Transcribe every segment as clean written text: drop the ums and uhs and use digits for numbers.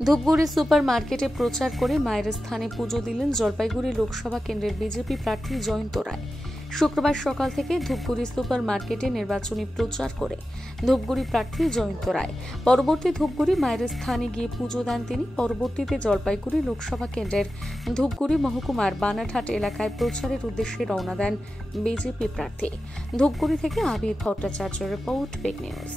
Dhupguri super মার্কেটে প্রচার করে মায়ের স্থানে পুজো দিলেন জলপাইগুড়ি লোকসভা কেন্দ্রের বিজেপি প্রার্থী জয়ন্ত রায়। শুক্রবার সকাল থেকে ধূপগুড়ি সুপার মার্কেটে নির্বাচনী প্রচার করে ধূপগুড়ি প্রার্থী জয়ন্ত রায় পরবর্তী ধূপগুড়ি মায়ের স্থানে গিয়ে পুজো দেন তিনি। পরবর্তীতে জলপাইগুড়ি লোকসভা কেন্দ্রের ধূপগুড়ি মহকুমার বানারহাট এলাকায় প্রচারের উদ্দেশ্যে রওনা দেন বিজেপি প্রার্থী। ধূপগুড়ি থেকে আবির ভট্টাচার্যের রিপোর্ট, বিগ নিউজ।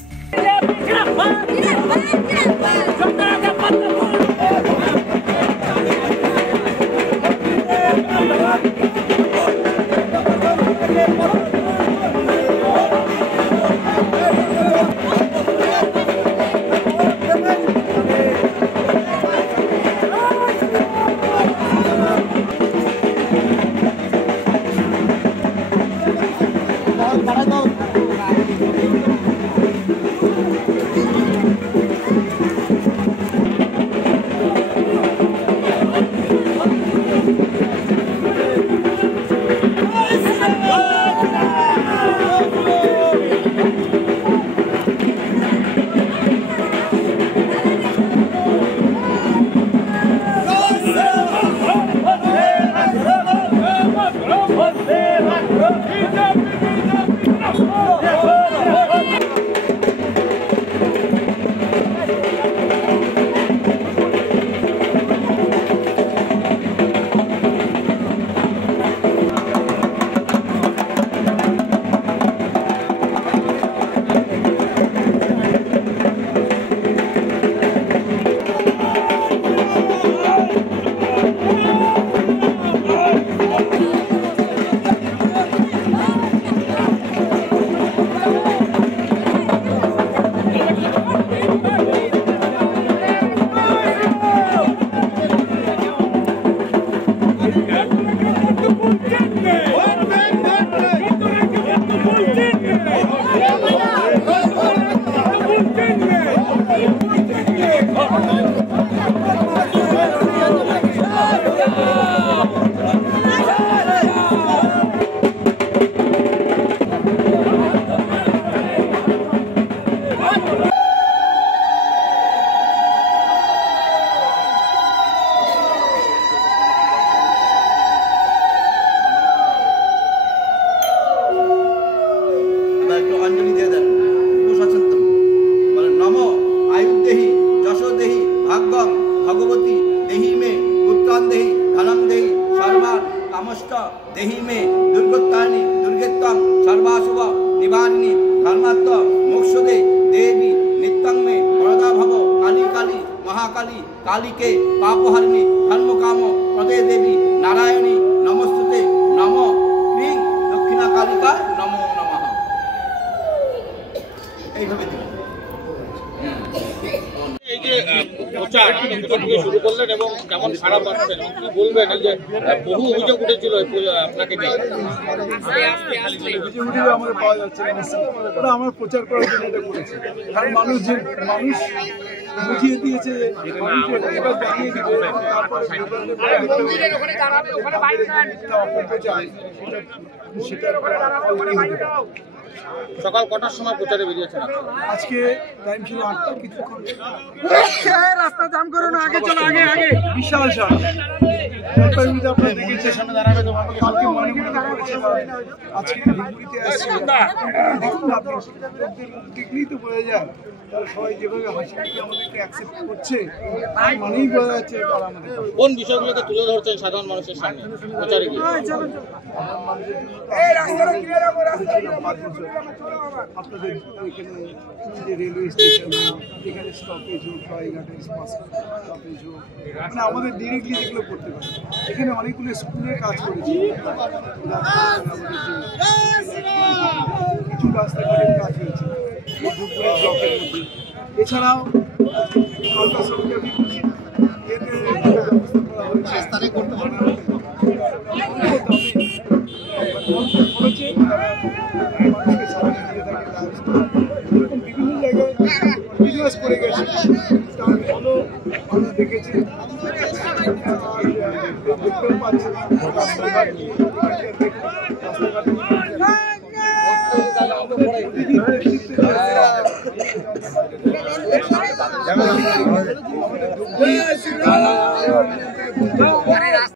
भगवती देहि में पुत्रान देहि धनम देहि सर्वान कामश्च देहि में दुर्गतानि दुर्गत्वं सर्वाशुभ निवारिणी धर्मात्म मोक्षदे देवी नित्यं में वरदा भव काली काली महाकाली काली के पापहरिणी धर्म काम पदे देवी नारायणी नमस्तुते नमो क्रीं दक्षिणा कालिका नमो नमः। এই যে প্রচার শুরু করলেন এবং কেমন সারা পাচ্ছেন কি বলবেন? এই যে বহু অভিযোগ উঠেছিল আপনাকে নিয়ে, আমাদের পাওয়া যাচ্ছে ওটা আমরা প্রচার করার জন্য এটা করেছি। কারণ মানুষ বুঝিয়ে দিয়েছে, এবার জানিয়ে দিবে, সকাল কটার সময় প্রচারে বেরিয়েছেন? আজকে টাইম ছিল 8টা, কিছুক্ষণ রাস্তা জাম করো না, আগে চলো, আগে আগে বিশাল জলপাইগুড়িতে আপনারা দেখেছেন সামনে দাঁড়াবে, কালকে মনে আজকে ধূপগুড়িতে আসছে। দেখুন দেখলেই তো বোঝা যায় সবাই যেভাবে হাসি মুখে আমাদেরকে অ্যাকসেপ্ট করছে, তার মানেই বোঝা যাচ্ছে তারা আমাদের কোন বিষয়গুলোকে তুলে ধরছেন সাধারণ মানুষের সামনে প্রচারে গিয়ে? আপনাদের এখানে যে রেলওয়ে স্টেশন, এখানে স্টপেজ হোক, ফ্লাইঘাটের স্টপেজ হোক, মানে আমাদের ডিরেক্টলি যেগুলো করতে পারে। এখানে অনেকগুলো স্কুলে কাজ করেছি, কিছু রাস্তাঘাটের কাজ হয়েছে ধূপগুড়ি ব্লকের মধ্যে। এছাড়াও কালকা সঙ্গে এতে ব্যবস্থা করা হয়েছে, স্থানে করতে পারে বিভিন্ন জায়গায় বিজনেস করে গেছে, তার ফলও আমরা দেখেছি। দেখতেও পাচ্ছি রাস্তাঘাট জয় শ্রীরাম।